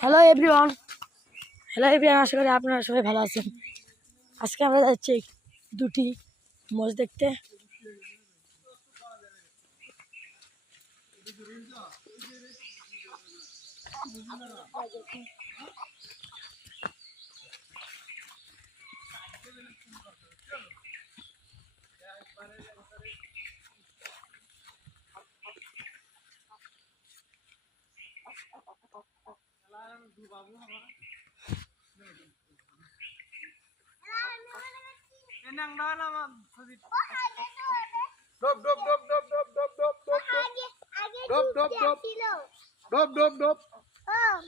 Hello everyone, আশা করি আপনারা সবাই ভালো আছেন। আজকে আমরা যাচ্ছি দুটি মোষ দেখতে।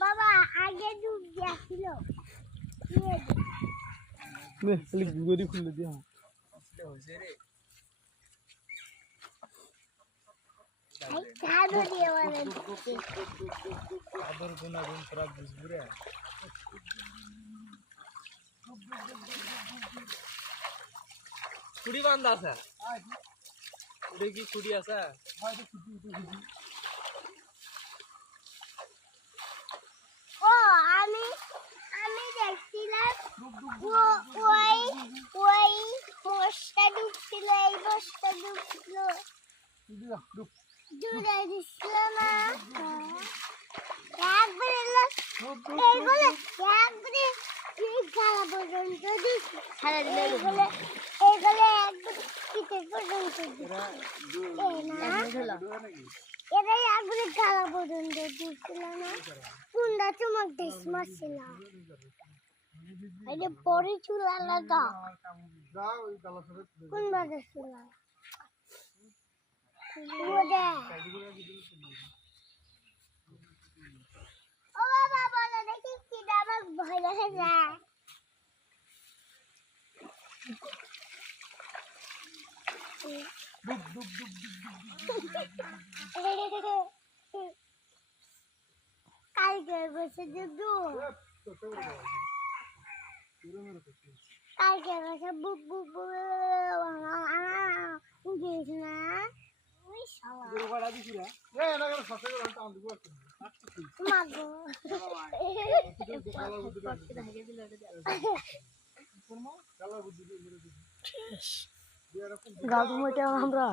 বাবা আগে ডুব দিয়েছিল খুলে দিয়া খুঁড়ি বান্ধা আছে কি খুঁড়ি আছে ও আমি আমি দেখছিলাম ওই ওই মোষটা ডুবছিল এই মোষটা ডুবছিল ডুবে দিছিল না একবারে এইগুলো একবারে এই গালা পর্যন্ত দিচ্ছে এইগুলো একবার পিঠে পর্যন্ত এটাই একবারে গালা পর্যন্ত দিচ্ছিল না কুন্ডা চুমক দেশ মারছিল এটা পরে চুল আলাদা কোন বাজে চুল ও বাবা বলো দেখি কি আমার ভয় লাগে যায় কালকে বসে দুধু কালকে বসে বুক বুক উঠেছ না ওই শালা মাগো গাড়ি মোটে আমরা